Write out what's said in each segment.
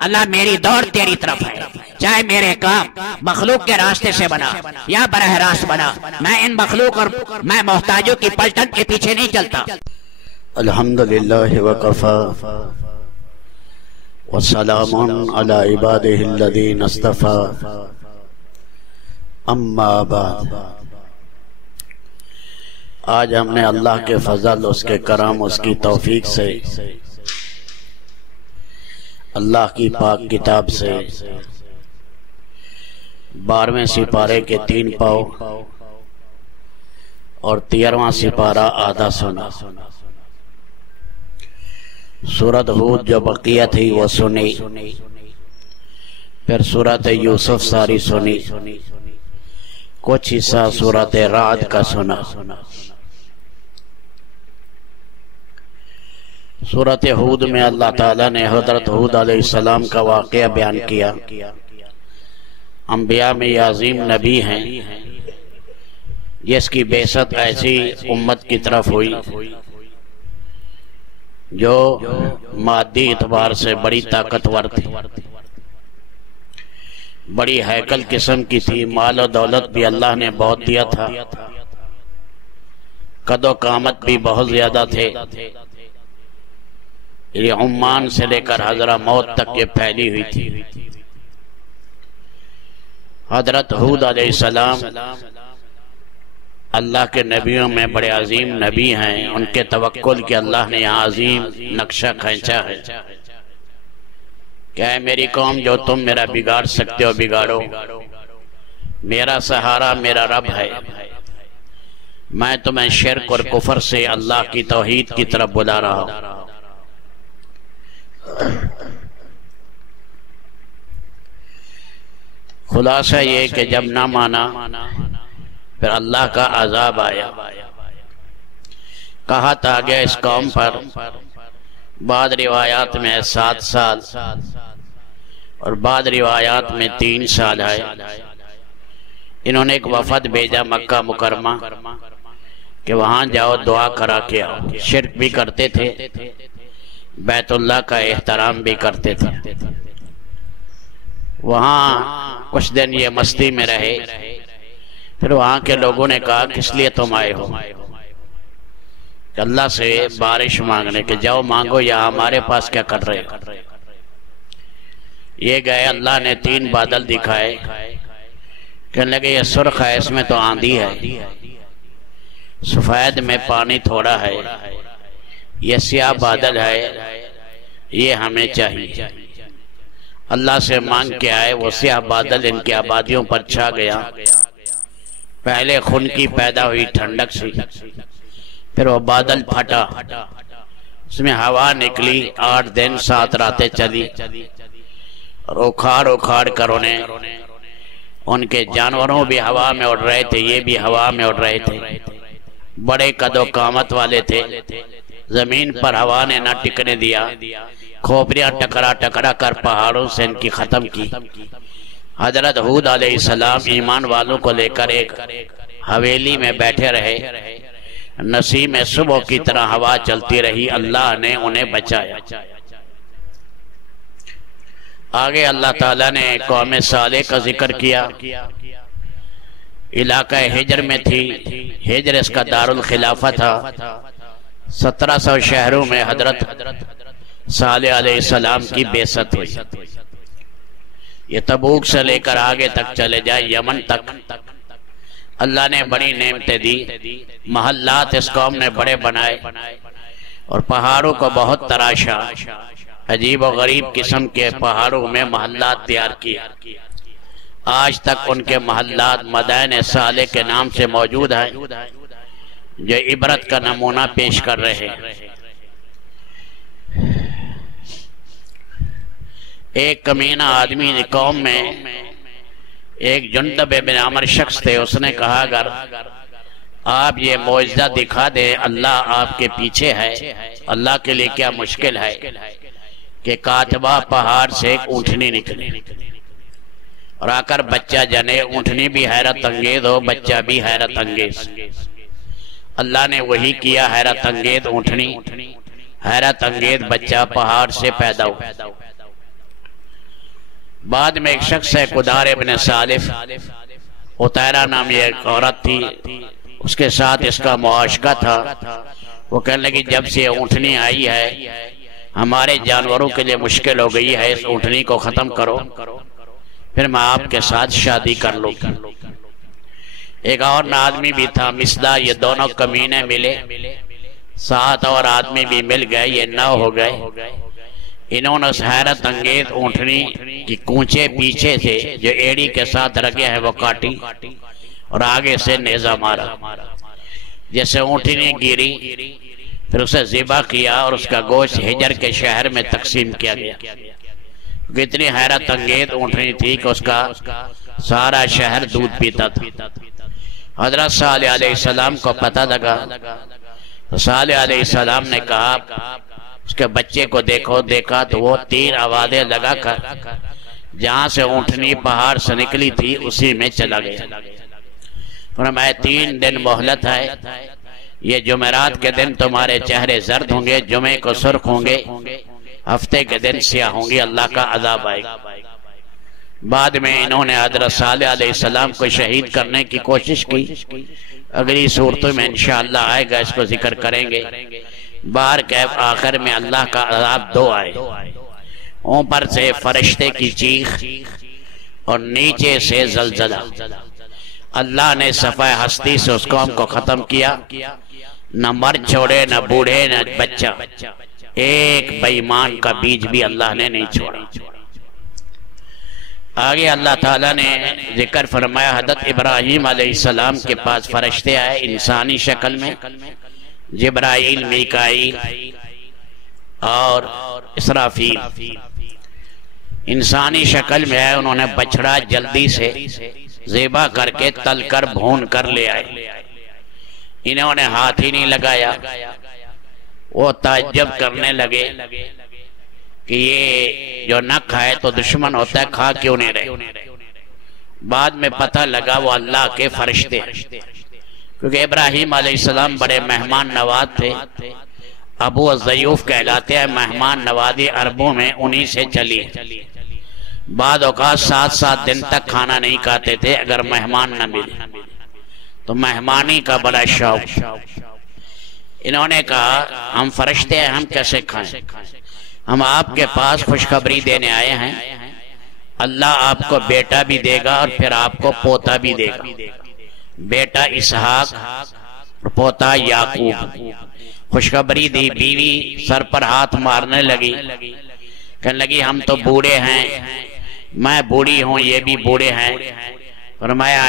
اللہ میری دوڑ تیری طرف ہے، چاہے میرے کام مخلوق کے راستے سے بنا یا براہ راست بنا، میں ان مخلوق اور میں محتاجوں کی پلٹن کے پیچھے نہیں چلتا۔ الحمدللہ وکفا وسلام علی عبادہ الذین اصطفی، اما بعد۔ آج ہم نے اللہ کے فضل، اس کے کرم، اس کی توفیق سے، اللہ کی پاک کتاب سے 12ویں سپارے کے 3 پاؤ اور 13واں سپارہ آدھا سنا۔ سورۃ ہود جو بقیہ تھی وہ سنی، پھر سورۃ یوسف ساری سنی، کچھ حصہ سورۃ رعد کا سنا۔ سورۃ ہود میں اللہ تعالیٰ نے حضرت ہود علیہ السلام کا واقعہ بیان کیا۔ انبیاء میں یہ عظیم نبی ہیں جس کی بعثت ایسی امت کی طرف ہوئی جو مادی اعتبار سے بڑی طاقتور تھی، بڑی ہیکل قسم کی تھی، مال و دولت بھی اللہ نے بہت دیا تھا، قد و قامت بھی بہت زیادہ تھے۔ یہ عمان سے لے کر حضرہ موت تک یہ پھیلی ہوئی تھی۔ حضرت ہود علیہ السلام اللہ کے نبیوں میں بڑے عظیم نبی ہیں، ان کے توکل کہ اللہ نے یہاں عظیم نقشہ کھینچا ہے کہ اے میری قوم، جو تم میرا بگاڑ سکتے ہو بگاڑو، میرا سہارا میرا رب ہے، میں تمہیں شرک اور کفر سے اللہ کی توحید کی طرف بلا رہا ہوں۔ خلاصہ یہ کہ جب نہ مانا پھر اللہ کا عذاب آیا۔ قحط آ گیا اس قوم پر، بعض روایات میں 7 سال اور بعض روایات میں 3 سال ہے۔ انہوں نے ایک وفد بھیجا مکہ مکرمہ کہ وہاں جاؤ دعا کرا کے آؤ۔ شرک بھی کرتے تھے، بیت اللہ کا احترام بھی کرتے تھے۔ وہاں کچھ دن یہ مستی میں رہے، پھر وہاں کے لوگوں نے کہا کس لیے تم آئے ہو؟ کہ اللہ سے بارش مانگنے، کہ جاؤ مانگو، یا ہمارے پاس کیا کر رہے ہو؟ یہ گئے، اللہ نے 3 بادل دکھائے، کہنے لگے یہ سرخ ہے، اس میں تو آندھی ہے، سفید میں پانی تھوڑا ہے، یہ سیاہ بادل ہے، یہ ہمیں چاہیے۔ اللہ سے مانگ کے آئے، وہ سیاہ بادل ان کی آبادیوں پر چھا گیا۔ پہلے خون کی پیدا ہوئی ٹھنڈک سی، پھر وہ بادل پھٹا، اس میں ہوا نکلی، 8 دن 7 راتیں چلی، اور اکھاڑ اکھاڑ کر ان کے جانوروں بھی ہوا میں اڑ رہے تھے، یہ بھی ہوا میں اڑ رہے تھے، بڑے قد و قامت والے تھے، زمین پر ہوا نے نہ ٹکنے دیا، کھوپڑیاں ٹکرا ٹکرا کر پہاڑوں سے ان کی ختم کی۔ حضرت ہود علیہ السلام ایمان والوں کو لے کر ایک حویلی میں بیٹھے رہے، نسیم صبح کی طرح ہوا چلتی رہی، اللہ نے انہیں بچایا۔ آگے اللہ تعالیٰ نے قوم صالح کا ذکر کیا۔ علاقہ ہجر میں تھی، ہجر اس کا دارالخلافہ تھا۔ 1700 شہروں میں حضرت صالح علیہ السلام کی بعثت ہوئی۔ یہ تبوک سے لے کر آگے تک چلے جائے، یمن تک اللہ نے بڑی نعمتیں دی، محلات اس قوم نے بڑے بنائے، اور پہاڑوں کو بہت تراشا، عجیب و غریب قسم کے پہاڑوں میں محلات تیار کیے۔ آج تک ان کے محلات مدائن صالح کے نام سے موجود ہیں، جو عبرت کا نمونہ پیش کر رہے ہیں۔ ایک کمینہ آدمی نے قوم میں، ایک جندب بن عمر شخص تھے، اس نے کہا اگر آپ یہ معجزہ دکھا دیں اللہ آپ کے پیچھے ہے، اللہ کے لیے کیا مشکل ہے کہ کاتبہ پہاڑ سے ایک اونٹنی نکلی اور آ کر بچہ جنے، اونٹنی بھی حیرت انگیز ہو، بچہ بھی حیرت انگیز۔ اللہ نے وہی کیا، حیرت انگیز اونٹنی، حیرت انگیز بچہ پہاڑ سے پیدا ہو۔ بعد میں ایک شخص ہے قدار ابن سالف، عطیرہ نامی ایک عورت تھی، اس کے ساتھ اس کا معاشقہ تھا۔ وہ کہنے لگی جب سے اونٹنی آئی ہے ہمارے جانوروں کے لیے مشکل ہو گئی ہے، اس اونٹنی کو ختم کرو پھر میں آپ کے ساتھ شادی کر لوں۔ ایک اور آدمی بھی تھا مصدع، یہ دونوں کمینے ملے، 7 اور آدمی بھی مل گئے، یہ 9 ہو گئے۔ انہوں نے اس حیرت انگیز اونٹنی کی کونچے پیچھے سے جو ایڑی کے ساتھ رگے ہیں وہ کاٹی اور آگے سے نیزہ مارا۔ جیسے اونٹنی گری پھر اسے ذبح کیا اور اس کا گوشت حجر کے شہر میں تقسیم کیا گیا۔ اتنی حیرت انگیز اونٹنی تھی کہ اس کا سارا شہر دودھ پیتا تھا۔ حضرت صالح علیہ السلام کو پتہ لگا تو صالح علیہ السلام نے کہا اس کے بچے کو دیکھا تو وہ 3 آوازیں لگا کر جہاں سے اونٹنی پہاڑ سے نکلی تھی اسی میں چلا گیا۔ فرمایا 3 دن مہلت ہے، یہ جمعرات کے دن تمہارے چہرے زرد ہوں گے، جمعے کو سرخ ہوں گے، ہفتے کے دن سیاہ ہوں گے، اللہ کا عذاب آئے گا۔ بعد میں انہوں نے حضرت صالح علیہ السلام کو شہید کرنے کی کوشش کی، اگلی صورتوں میں انشاءاللہ آئے گا، اس کو ذکر کریں گے۔ بار کے آخر میں اللہ کا عذاب 2 آئے، اوپر سے فرشتے کی چیخ اور نیچے سے زلزلہ۔ اللہ نے صفحہ ہستی سے اس قوم کو ختم کیا، نہ مرد چھوڑے، نہ بوڑھے، نہ بچہ، ایک بے ایمان کا بیج بھی اللہ نے نہیں چھوڑا۔ آگے اللہ تعالیٰ نے ذکر فرمایا حضرت ابراہیم علیہ السلام کے پاس فرشتے آئے انسانی شکل میں، جبرائیل، میکائیل اور اسرافیل انسانی شکل میں آئے۔ انہوں نے بچڑا جلدی سے ذبح کر کے تل کر بھون کر لے آئے۔ انہوں نے ہاتھ ہی نہیں لگایا، وہ تعجب کرنے لگے کہ یہ جو نہ کھائے تو دشمن ہوتا ہے، کھا کیوں نہیں رہے؟ بعد میں پتہ لگا وہ اللہ کے فرشتے، کیونکہ ابراہیم علیہ السلام بڑے مہمان نواز تھے، ابو الضیوف کہلاتے ہیں۔ مہمان نوازی عربوں میں انہی سے چلی، بعد اوقات 7 دن تک کھانا نہیں کھاتے تھے اگر مہمان نہ ملے، تو مہمانی کا بڑا شوق۔ انہوں نے کہا ہم فرشتے ہیں، ہم کیسے کھائیں؟ ہم آپ کے پاس خوشخبری دینے آئے ہیں، اللہ آپ کو بیٹا بھی دے گا اور پھر آپ کو پوتا بھی دے گا، بیٹا اسحاق اور پوتا یعقوب۔ خوشخبری دی، بیوی سر پر ہاتھ مارنے لگی، کہنے لگی ہم تو بوڑھے ہیں، میں بوڑھی ہوں، یہ بھی بوڑھے ہیں۔ فرمایا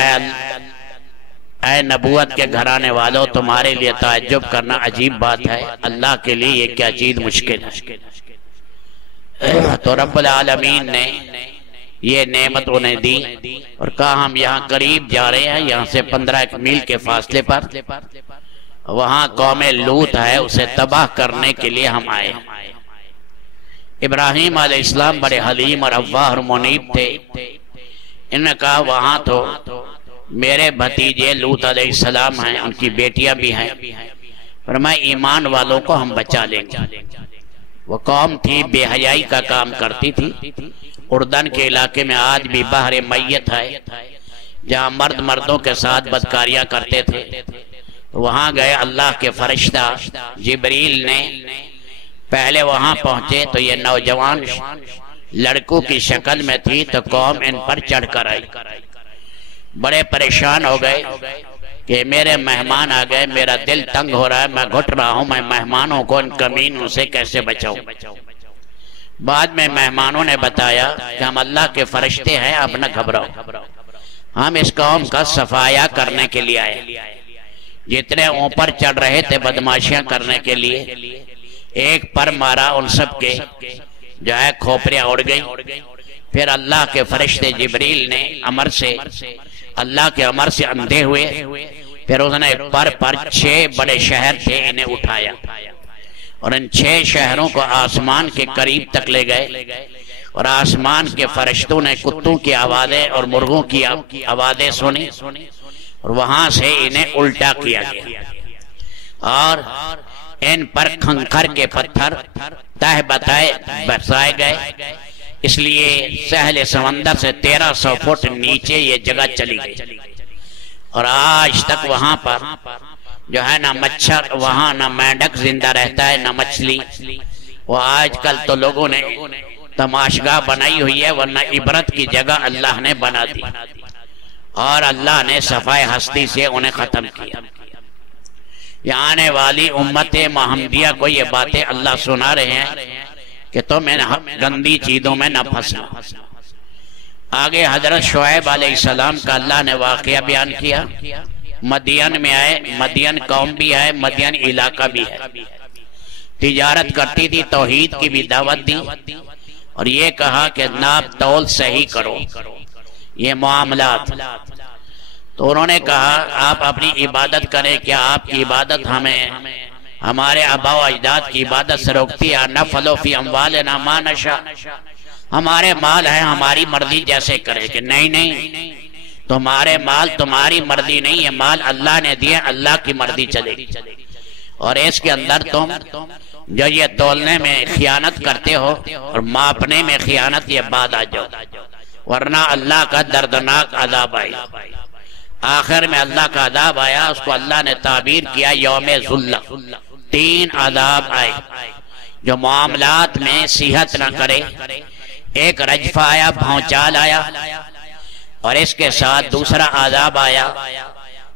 اے نبوت کے گھرانے والوں، تمہارے لیے تعجب کرنا عجیب بات ہے، اللہ کے لیے یہ کیا چیز مشکل ہے؟ تو رب العالمین نے یہ نعمت انہیں دی اور کہا ہم یہاں قریب جا رہے ہیں، یہاں سے 15 میل کے فاصلے پر وہاں قوم لوط ہے، اسے تباہ کرنے کے لیے ہم آئے۔ ابراہیم علیہ السلام بڑے حلیم اور اواہ اور منیب تھے۔ انہوں نے کہا وہاں تو میرے بھتیجے لوط علیہ السلام ہیں، ان کی بیٹیاں بھی ہیں، فرمایا ایمان والوں کو ہم بچا لیں گے۔ وہ قوم تھی بے حیائی کا کام کرتی تھی۔ اردن کے علاقے میں آج بھی بحر میت ہے، جہاں مرد مردوں کے ساتھ بدکاریاں کرتے تھے۔ وہاں گئے، اللہ کے فرشتہ جبریل نے پہلے وہاں پہنچے تو یہ نوجوان لڑکوں کی شکل میں تھی، تو قوم ان پر چڑھ کر آئی۔ بڑے پریشان ہو گئے کہ میرے مہمان آ گئے، میرا دل تنگ ہو رہا ہے، میں گھٹ رہا ہوں، میں مہمانوں کو ان کمینوں سے کیسے بچاؤں؟ بعد میں مہمانوں نے بتایا کہ ہم اللہ کے فرشتے ہیں، اب نہ گھبراؤ، ہم اس قوم کا صفایا کرنے کے لیے آئے۔ جتنے اوپر چڑھ رہے تھے بدماشیاں کرنے کے لیے، ایک پر مارا، ان سب کے جو ہے کھوپڑیاں اڑ گئی۔ پھر اللہ کے فرشتے جبریل نے اللہ کے امر سے اندھے ہوئے، پھر اس نے پر 6 بڑے شہر تھے، انہیں اٹھایا اور ان 6 شہروں کو آسمان کے قریب تک لے گئے، اور آسمان کے فرشتوں نے کتوں کی آوازیں اور مرغوں کی آوازیں سنی، اور وہاں سے انہیں الٹا کیا گیا اور ان پر کھنکھر کے پتھر تہ بتائے برسائے گئے۔ اس لیے ساحل سمندر سے 1300 فٹ نیچے یہ جگہ چلی گئی، اور آج تک وہاں پر جو ہے نہ مچھر، وہاں نہ مینڈک زندہ رہتا ہے نہ مچھلی۔ وہ آج کل تو لوگوں نے تماشگاہ بنائی ہوئی ہے، ورنہ عبرت کی جگہ اللہ نے بنا دی، اور اللہ نے صفائے ہستی سے انہیں ختم کیا۔ یہ آنے والی امت محمدیہ کو یہ باتیں اللہ سنا رہے ہیں کہ تم ان گندی چیزوں میں نہ پھنسنا۔ آگے حضرت شعیب علیہ السلام کا اللہ نے واقعہ بیان کیا۔ مدین میں آئے، مدین قوم بھی ہے، مدین علاقہ بھی ہے، تجارت کرتی تھی، توحید کی بھی دعوت دی، اور یہ کہا کہ ناپ تول صحیح کرو یہ معاملات۔ تو انہوں نے کہا آپ اپنی عبادت کریں، کیا آپ کی عبادت ہمیں ہمارے آباء و اجداد کی عبادت سے روکتی ہے؟ نفعل فی اموالنا ما نشاء، ہمارے مال ہیں ہماری مرضی جیسے کرے، کہ نہیں تمہارے مال تمہاری مرضی نہیں ہے، مال اللہ نے دیے، اللہ کی مرضی چلے گی، اور اس کے اندر تم جو یہ تولنے میں خیانت کرتے ہو اور ماپنے میں خیانت، یہ بعد آ جاؤ، ورنہ اللہ کا دردناک عذاب آئی۔ آخر میں اللہ کا عذاب آیا، اس کو اللہ نے تعبیر کیا یوم ذلہ، 3 عذاب آئے جو معاملات میں صحت نہ کرے۔ ایک رجفہ آیا، بھونچال آیا، اور اس کے ساتھ دوسرا عذاب آیا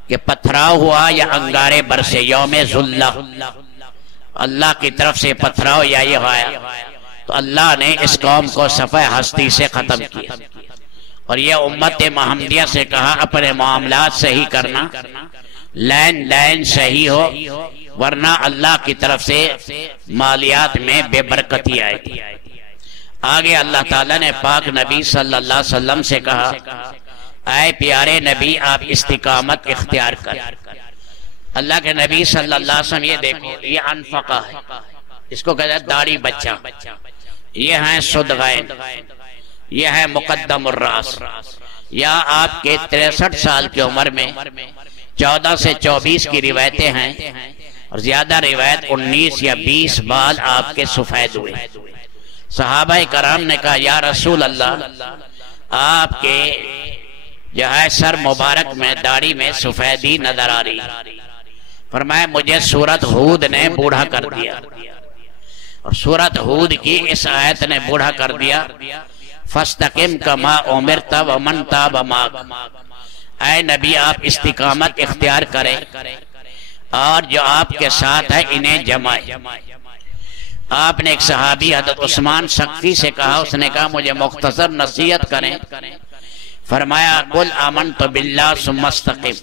کہ پتھراؤ ہوا یا انگارے برسے، یوم ذلہ، اللہ کی طرف سے پتھراؤ یا یہ آیا، تو اللہ نے اس قوم کو صفحہ ہستی سے ختم کیا، اور یہ امت محمدیہ سے کہا اپنے معاملات صحیح کرنا، لین صحیح ہو، ورنہ اللہ کی طرف سے مالیات میں بے برکتی آئے گی۔ آگے اللہ تعالیٰ نے پاک نبی صلی اللہ علیہ وسلم سے کہا اے پیارے نبی آپ استقامت اختیار کر۔ اللہ کے نبی صلی اللہ علیہ وسلم، یہ دیکھو یہ انفقہ ہے، اس کو کہتے ہیں داڑھی بچہ، یہ ہیں صدغین، یہ ہے مقدم الراس۔ یا آپ کے 63 سال کی عمر میں 14 سے 24 کی روایتیں ہیں، اور زیادہ روایت 19 یا 20 بال آپ کے سفید ہوئے۔ صحابہ کرام نے کہا یا رسول اللہ آپ کے جو ہے سر مبارک میں داڑھی میں سفیدی نظر آ رہی، فرمایا مجھے سورت ہود نے بوڑھا کر دیا، اور سورت ہود کی اس آیت نے بوڑھا کر دیا، فَاسْتَقِمْ كَمَا أُمِرْتَ وَمَنْ تَابَ مَعَكَ، اے نبی آپ استقامت اختیار کریں، اور جو آپ کے ساتھ ہے انہیں جمائے۔ آپ نے ایک صحابی حضرت عثمان ثقفی سے کہا، اس نے کہا مجھے مختصر نصیحت کریں، فرمایا قُلْ آمَنْتُ بِاللَّهِ ثُمَّ اسْتَقِمْ۔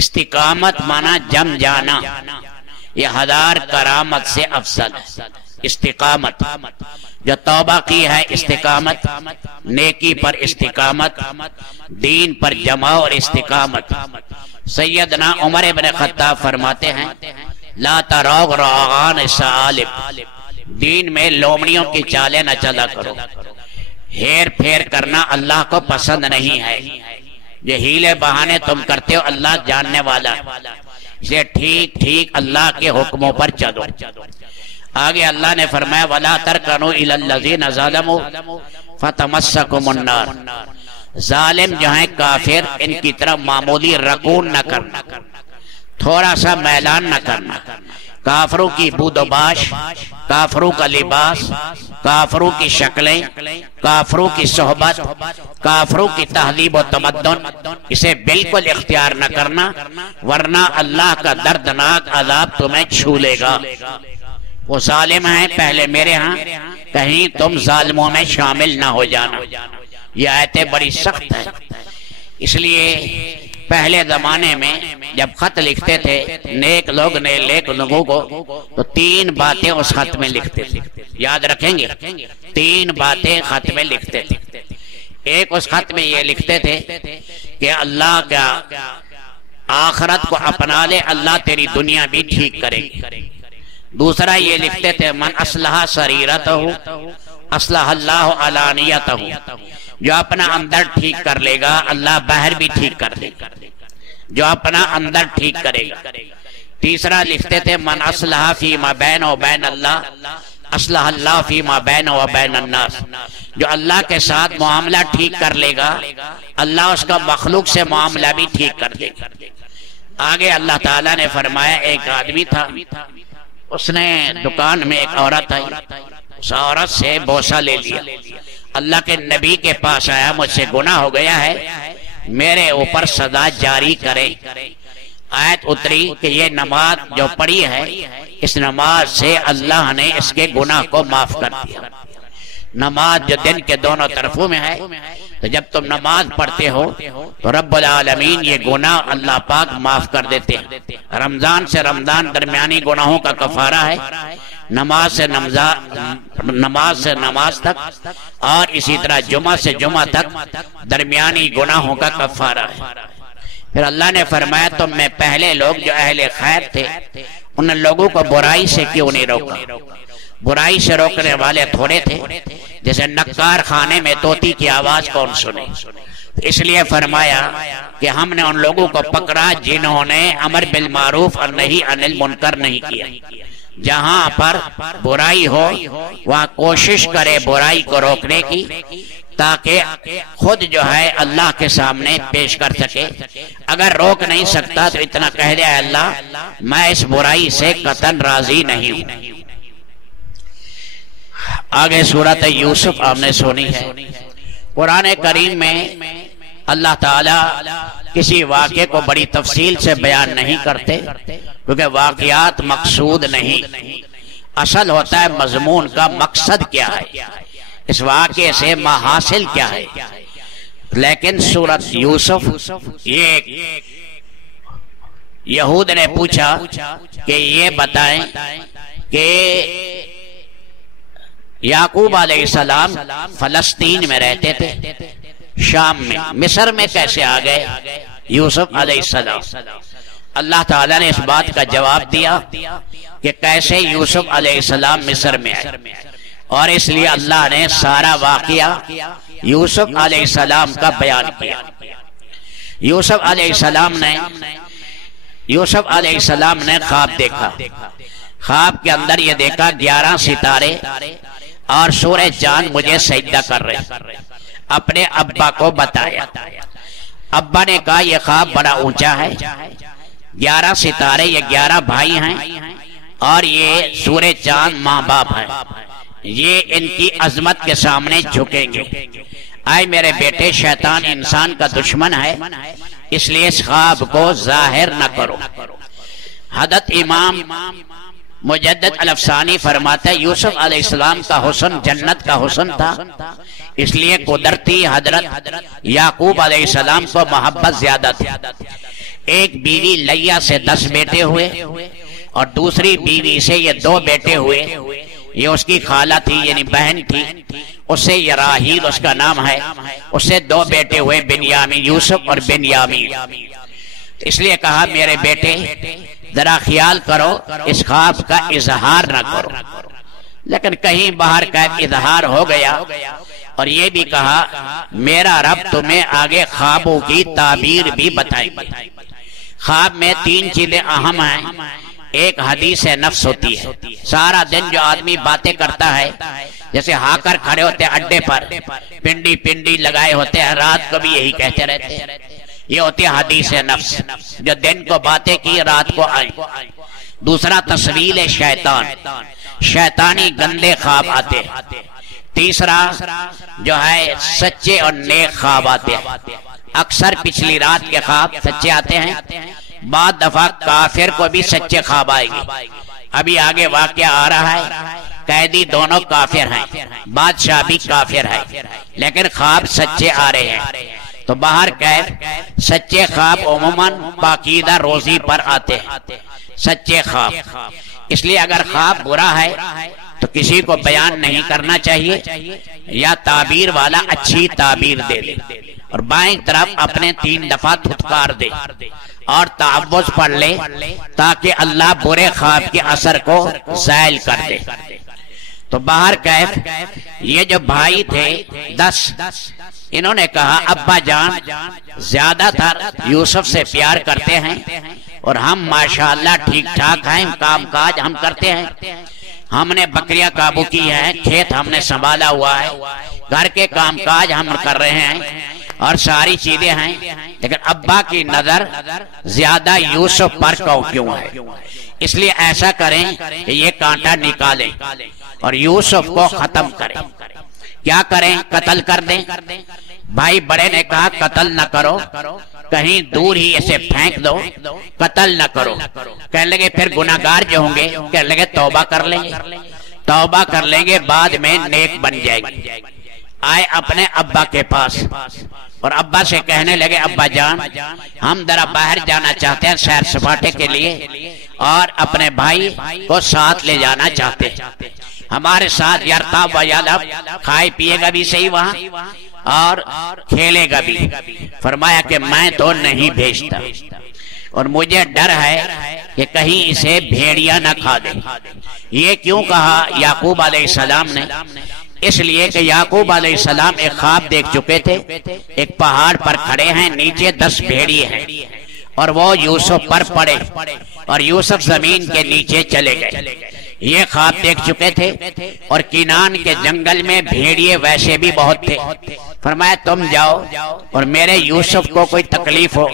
استقامت مانا جم جانا، یہ 1000 کرامت سے افضل ہے۔ استقامت جو توبہ کی ہے، استقامت نیکی پر، استقامت دین پر جماؤ اور استقامت۔ سیدنا عمر بن خطاب فرماتے ہیں لا تروغ روغان سالب، دین میں لومڑیوں کی چالیں نہ چلا کرو، ہیر پھیر کرنا اللہ کو پسند نہیں ہے، یہ ہیلے بہانے تم کرتے ہو اللہ جاننے والا، اسے ٹھیک اللہ کے حکموں پر چلو۔ آگے اللہ نے فرمایا وَلَا تَرْكَنُوا إِلَى الَّذِينَ ظَلَمُوا فَتَمَسَّكُمُ النَّارُ، ظالم جو ہیں کافر، ان کی طرف معمولی رکون نہ کرنا، تھوڑا سا میلان نہ کرنا۔ کافروں کی بود و باش، کافروں کا لباس، کافروں کی شکلیں، کافروں کی صحبت، کافروں کی تہذیب و تمدن، اسے بالکل اختیار نہ کرنا، ورنہ اللہ کا دردناک عذاب تمہیں چھو لے گا۔ وہ ظالم ہیں پہلے میرے ہاں، کہیں تم ظالموں میں شامل نہ ہو جانا۔ یہ آیتیں بڑی سخت ہیں، اس لیے پہلے زمانے میں جب خط لکھتے تھے نیک لوگ نیک لوگوں کو، تو 3 باتیں اس خط میں لکھتے تھے، یاد رکھیں گے 3 باتیں خط میں لکھتے تھے۔ ایک اس خط میں یہ لکھتے تھے کہ اللہ کا آخرت کو اپنا لے، اللہ تیری دنیا بھی ٹھیک کرے گی۔ دوسرا یہ لکھتے تھے من اصلح سریرتہ اصلح اللہ علانیتہ، جو اپنا اندر ٹھیک کر لے گا اللہ باہر بھی ٹھیک کر لے گا، جو اپنا اندر ٹھیک کرے گا۔ تیسرا لکھتے تھے من اصلح فیما بین و بین اللہ اصلح اللہ فیما بین و بین الناس، جو اللہ کے ساتھ معاملہ ٹھیک کر لے گا اللہ اس کا مخلوق سے معاملہ بھی ٹھیک کر دے گا۔ آگے اللہ تعالیٰ نے فرمایا ایک آدمی تھا، اس نے دکان میں ایک عورت آئی، اس عورت سے بوسہ لے لیا، اللہ کے نبی کے پاس آیا، مجھ سے گناہ ہو گیا ہے، میرے اوپر سزا جاری کرے۔ آیت اتری کہ یہ نماز جو پڑھی ہے اس نماز سے اللہ نے اس کے گناہ کو معاف کر دیا۔ نماز جو دن کے دونوں طرفوں میں ہے، تو جب تم نماز پڑھتے ہو تو رب العالمین یہ گناہ اللہ پاک معاف کر دیتے ہیں۔ رمضان سے رمضان درمیانی گناہوں کا کفارہ ہے، نماز سے نماز تک، اور اسی طرح جمعہ سے جمعہ تک درمیانی گناہوں کا کفارہ ہے۔ پھر اللہ نے فرمایا تم میں پہلے لوگ جو اہل خیر تھے ان لوگوں کو برائی سے کیوں نہیں روکا؟ برائی سے روکنے والے تھوڑے تھے، جیسے نکار خانے میں طوطی کی آواز کون سنے؟ اس لیے فرمایا کہ ہم نے ان لوگوں کو پکڑا جنہوں نے امر بالمعروف اور نہی عن المنکر نہیں کیا۔ جہاں پر برائی ہو وہاں کوشش کرے برائی کو روکنے کی، تاکہ خود جو ہے اللہ کے سامنے پیش کر سکے۔ اگر روک نہیں سکتا تو اتنا کہہ دے اللہ میں اس برائی سے قطعاً راضی نہیں ہوں۔ آگے سورۃ یوسف آپ نے سنی ہے۔ قرآن کریم میں اللہ تعالیٰ کسی واقعے کو بڑی تفصیل سے بیان نہیں کرتے، کیونکہ واقعات مقصود نہیں، اصل ہوتا ہے مضمون کا مقصد کیا ہے، اس واقعے سے محاصل کیا ہے۔ لیکن سورۃ یوسف، یہ یہود نے پوچھا کہ یہ بتائیں کہ یعقوب علیہ السلام فلسطین میں رہتے تھے، شام میں، مصر میں کیسے آ گئے یوسف علیہ السلام؟ اللہ تعالیٰ نے اس بات کا جواب دیا کہ کیسے یوسف علیہ السلام مصر میں آئے، اور اس لیے اللہ نے سارا واقعہ یوسف علیہ السلام کا بیان کیا۔ یوسف علیہ السلام نے خواب دیکھا، خواب کے اندر یہ دیکھا 11 ستارے اور سورج چاند مجھے سجدہ کر رہے، اپنے ابا کو بتایا۔ ابا نے کہا یہ خواب بڑا اونچا ہے، 11 ستارے یہ 11 بھائی ہیں، اور یہ سورج چاند ماں باپ ہیں، یہ ان کی عظمت کے سامنے جھکیں گے۔ آئے میرے بیٹے، شیطان انسان کا دشمن ہے، اس لیے اس خواب کو ظاہر نہ کرو۔ حضرت امام مجدد الافسانی فرماتا ہے یوسف علیہ السلام کا حسن جنت کا حسن تھا، اس لیے قدرتی حضرت یعقوب علیہ السلام کو محبت زیادہ تھی۔ ایک بیوی لیا سے 10 بیٹے ہوئے، اور دوسری بیوی سے یہ 2 بیٹے ہوئے، یہ اس کی خالہ تھی یعنی بہن تھی، اس سے یہ راہیل اس کا نام ہے، اس سے 2 بیٹے ہوئے بنیامین، یوسف اور بنیامین۔ اس لیے کہا میرے بیٹے ذرا خیال کرو، اس خواب کا اظہار نہ کرو۔ لیکن کہیں باہر کا اظہار ہو گیا، اور یہ بھی کہا میرا رب تمہیں آگے خوابوں کی تعبیر بھی بتائے گی۔ خواب میں 3 چیزیں اہم ہیں۔ ایک حدیث نفس ہوتی ہے، سارا دن جو آدمی باتیں کرتا ہے، جیسے ہاکر کھڑے ہوتے ہیں اڈے پر، پنڈی پنڈی لگائے ہوتے ہیں، رات کو بھی یہی کہتے رہتے ہیں، یہ ہوتی ہے حدیث نفس، جو دن کو باتیں کی رات کو آئی۔ دوسرا تصویل شیطان، شیطانی گندے خواب آتے ہیں۔ تیسرا جو ہے سچے اور نیک خواب آتے ہیں، اکثر پچھلی رات کے خواب سچے آتے ہیں، بعض دفعہ کافر کو بھی سچے خواب آئے گی۔ ابھی آگے واقعہ آ رہا ہے، قیدی دونوں کافر ہیں، بادشاہ بھی کافر ہے، لیکن خواب سچے آ رہے ہیں۔ تو باہر قید سچے خواب عموماً پاکیزہ روزی پر آتے ہیں، سچے خواب۔ اس لیے اگر خواب برا ہے تو کسی کو بیان نہیں کرنا چاہیے، یا تعبیر والا اچھی تعبیر دے دے، اور بائیں طرف اپنے 3 دفعہ دھتکار دے اور تعوذ پڑھ لے، تاکہ اللہ برے خواب کے اثر کو زائل کر دے۔ تو باہر کیف یہ جو بھائی تھے 10، انہوں نے کہا ابا جان زیادہ تر یوسف سے پیار کرتے ہیں، اور ہم ماشاءاللہ ٹھیک ٹھاک ہیں، کام کاج ہم کرتے ہیں، ہم نے بکریاں قابو کی ہیں، کھیت ہم نے سنبھالا ہوا ہے، گھر کے کام کاج ہم کر رہے ہیں اور ساری چیزیں ہیں، لیکن ابا کی نظر زیادہ یوسف پر کیوں ہے؟ اس لیے ایسا کریں کہ یہ کانٹا نکالیں اور یوسف کو ختم کریں۔ کیا کریں؟ قتل کر دیں۔ بھائی بڑے نے کہا قتل نہ کرو، کہیں دور ہی اسے پھینک دو، قتل نہ کرو۔ کہنے لگے پھر گناہگار جو ہوں گے، کہنے لگے توبہ کر لیں گے، توبہ کر لیں گے، بعد میں نیک بن جائے گی۔ آئے اپنے ابا کے پاس اور ابا سے کہنے لگے ابا جان ہم ذرا باہر جانا چاہتے ہیں سیر سپاٹے کے لیے اور اپنے بھائی کو ساتھ لے جانا چاہتے ہیں، ہمارے ساتھ یرتاب و یلعب، کھائے پیے گا بھی صحیح وہاں اور کھیلے گا بھی۔ فرمایا کہ میں تو نہیں بھیجتا اور مجھے ڈر ہے کہ کہیں اسے بھیڑیا نہ کھا دے۔ یہ کیوں کہا یعقوب علیہ السلام نے؟ اس لیے کہ یعقوب علیہ السلام ایک خواب دیکھ چکے تھے، ایک پہاڑ پر کھڑے ہیں، نیچے 10 بھیڑیے ہیں اور وہ یوسف پر پڑے اور یوسف زمین کے نیچے چلے گئے۔ یہ خواب دیکھ چکے تھے اور کنان کے جنگل میں بھیڑیے ویسے بھی بہت تھے۔ فرمایا تم جاؤ اور میرے یوسف کو کوئی تکلیف ہو،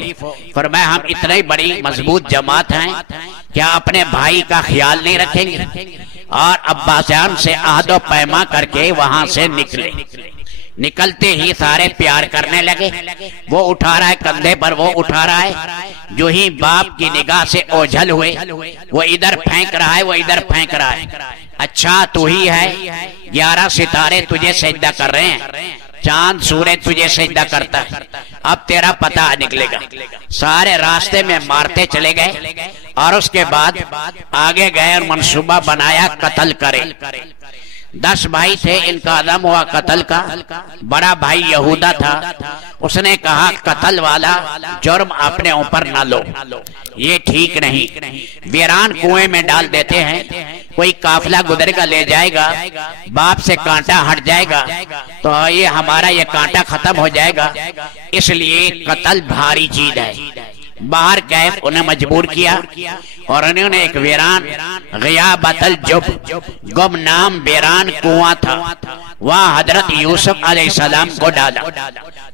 فرمایا ہم اتنی بڑی مضبوط جماعت ہیں کیا اپنے بھائی کا خیال نہیں رکھیں گے؟ اور ابا جان سے عہد و پیما کر کے وہاں سے نکلے۔ نکلتے ہی سارے پیار کرنے لگے، وہ اٹھا رہا ہے کندھے پر، وہ اٹھا رہا ہے، جو ہی باپ کی نگاہ سے اوجھل ہوئے، وہ ادھر پھینک رہا ہے، وہ ادھر پھینک رہا ہے۔ اچھا تو ہی ہے، 11 ستارے تجھے سجدہ کر رہے ہیں، چاند سورج تجھے سجدہ کرتا ہے، اب تیرا پتہ نکلے گا۔ سارے راستے میں مارتے چلے گئے اور اس کے بعد آگے گئے اور منصوبہ بنایا قتل کرے۔ 10 بھائی تھے، ان کا عزم ہوا قتل کا۔ بڑا بھائی یہودا تھا، اس نے کہا قتل والا جرم اپنے اوپر نہ لو، یہ ٹھیک نہیں، ویران کنویں میں ڈال دیتے ہیں، کوئی قافلہ گزر گا لے جائے گا، باپ سے کانٹا ہٹ جائے گا تو یہ ہمارا یہ کانٹا ختم ہو جائے گا، اس لیے قتل بھاری چیز ہے۔ باہر گئے، انہیں مجبور کیا اور انہوں نے ایک ویران غیابت الجب، گمنام ویران کنواں تھا، وہاں حضرت یوسف علیہ السلام کو ڈالا۔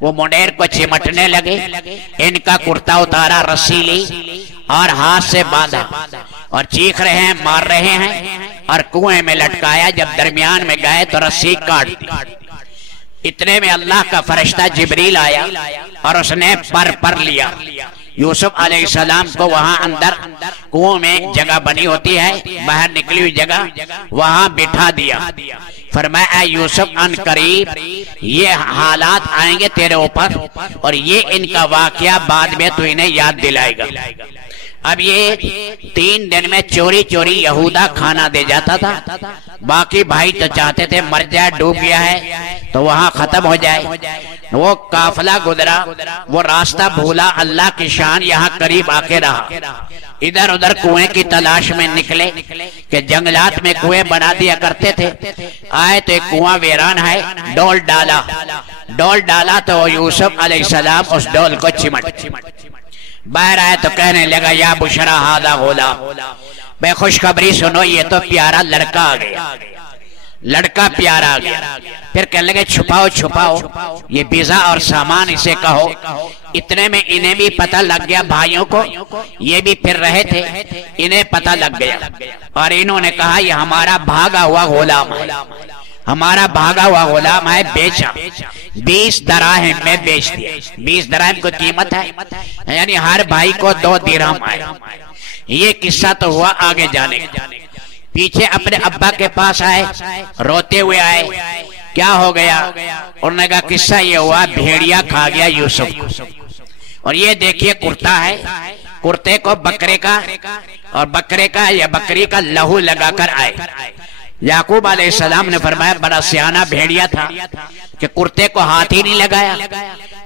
وہ منیر کو چمٹنے لگے، ان کا کرتا اتارا، رسی لی اور ہاتھ سے باندھا اور چیخ رہے ہیں، مار رہے ہیں اور کنویں میں لٹکایا۔ جب درمیان میں گئے تو رسی کاٹ دی۔ اتنے میں اللہ کا فرشتہ جبریل آیا اور اس نے پر لیا یوسف علیہ السلام کو۔ وہاں اندر کنویں میں جگہ بنی ہوتی ہے، باہر نکلی ہوئی جگہ، وہاں بٹھا دیا۔ فرمایا اے یوسف ان قریب یہ حالات آئیں گے تیرے اوپر اور یہ ان کا واقعہ بعد میں تو انہیں یاد دلائے گا۔ اب یہ 3 دن میں چوری چوری یہودا کھانا دے جاتا تھا، باقی بھائی تو چاہتے تھے مر جائے، ڈوب گیا ہے تو وہاں ختم ہو جائے۔ وہ قافلہ گزرا، وہ راستہ بھولا، اللہ کی شان یہاں قریب آ کے رہا۔ ادھر ادھر کنویں کی تلاش میں نکلے کہ جنگلات میں کنویں بنا دیا کرتے تھے۔ آئے تو ایک کنواں ویران ہے، ڈول ڈالا تو یوسف علیہ السلام اس ڈول کو چمٹ۔ باہر آئے تو کہنے لگا یا بشرا ھذا غلام، بے خوشخبری سنو، یہ تو پیارا لڑکا آ گیا، لڑکا پیارا آ گیا۔ پھر کہنے لگے چھپاؤ یہ بیزا اور سامان اسے کہو۔ اتنے میں انہیں بھی پتہ لگ گیا، بھائیوں کو، یہ بھی پھر رہے تھے، انہیں پتہ لگ گیا اور انہوں نے کہا یہ ہمارا بھاگا ہوا غلام ہے، ہمارا بھاگا ہوا غلام ہے، بیچا، 20 دراہم میں بیچ دیا۔ 20 دراہم کو قیمت ہے، یعنی ہر بھائی کو 2 درہم آئے۔ یہ قصہ تو ہوا آگے جانے کا۔ پیچھے اپنے ابا کے پاس آئے، روتے ہوئے آئے، کیا ہو گیا؟ انہوں نے کہا قصہ یہ ہوا بھیڑیا کھا گیا یوسف کو، اور یہ دیکھیے کرتا ہے، کرتے کو بکرے کا اور بکرے کا یا بکری کا لہو لگا کر آئے۔ یعقوب علیہ السلام نے فرمایا بڑا سیانہ بھیڑیا تھا کہ کرتے کو ہاتھ ہی نہیں لگایا،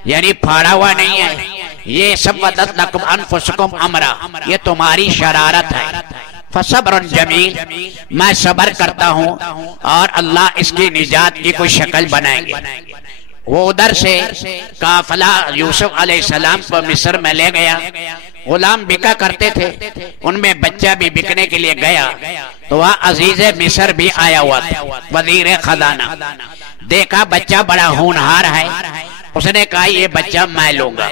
یعنی پھاڑا ہوا نہیں ہے۔ یہ سب وَدَتْ لَكُمْ أَنفُسُكُمْ أَمْرًا، یہ تمہاری شرارت ہے۔ فصبر جمیل، میں صبر کرتا ہوں اور اللہ اس کی نجات کی کوئی شکل بنائیں گے۔ وہ ادھر سے قافلہ یوسف علیہ السلام کو مصر میں لے گیا، غلام بکا کرتے تھے، ان میں بچہ بھی بکنے کے لیے گیا تو وہاں عزیز مصر بھی آیا ہوا تھا، وزیر خزانہ۔ دیکھا بچہ بڑا ہونہار ہے، اس نے کہا یہ بچہ میں لوں گا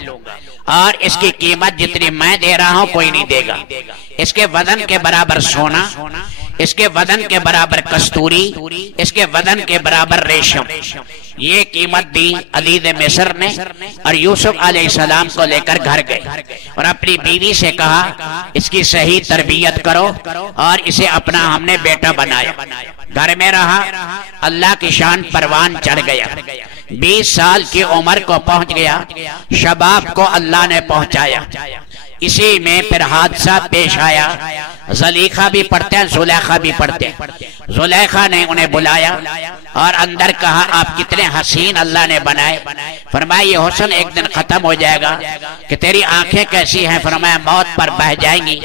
اور اس کی قیمت جتنی میں دے رہا ہوں کوئی نہیں دے گا، اس کے وزن کے برابر سونا، اس کے وزن کے برابر کستوری، اس کے وزن کے برابر ریشم، یہ قیمت دی عزیز مصر نے، اور یوسف علیہ السلام کو لے کر گھر گئے اور اپنی بیوی سے کہا اس کی صحیح تربیت کرو اور اسے اپنا ہم نے بیٹا بنایا۔ گھر میں رہا، اللہ کی شان پروان چڑھ گیا، 20 سال کی عمر کو پہنچ گیا، شباب کو اللہ نے پہنچایا۔ اسی میں پھر حادثہ پیش آیا، زلیخا بھی پڑھتے ہیں، زلیخا بھی پڑھتے ہیں۔ زلیخا نے انہیں بلایا اور اندر کہا آپ کتنے حسین اللہ نے بنائے۔ فرمایا یہ حسن ایک دن ختم ہو جائے گا، کہ تیری آنکھیں کیسی ہیں؟ فرمایا موت پر بہہ جائیں گی۔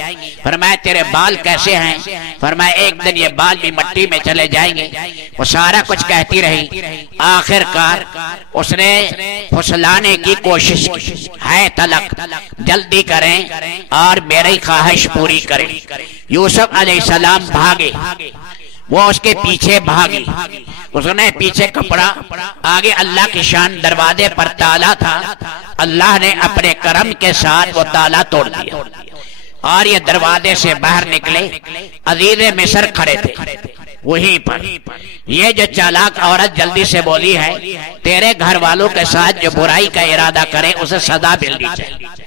فرمایا تیرے بال کیسے ہیں؟ فرمایا ایک دن یہ بال بھی مٹی میں چلے جائیں گے۔ وہ سارا کچھ کہتی رہی، آخر کار اس نے پھسلانے کی کوشش کی، ہے تلک جلدی کریں اور میری خواہش پوری کریں۔ یوسف علیہ السلام بھاگے، وہ اس کے پیچھے بھاگی، اس نے پیچھے کپڑا، آگے اللہ کی شان دروازے پر تالا تھا، اللہ نے اپنے کرم کے ساتھ وہ تالا توڑ دیا اور یہ دروازے سے باہر نکلے۔ عزیز مصر کھڑے تھے وہیں پر۔ یہ جو چالاک عورت جلدی سے بولی ہے تیرے گھر والوں کے ساتھ جو برائی کا ارادہ کرے اسے سزا ملنی چاہیے۔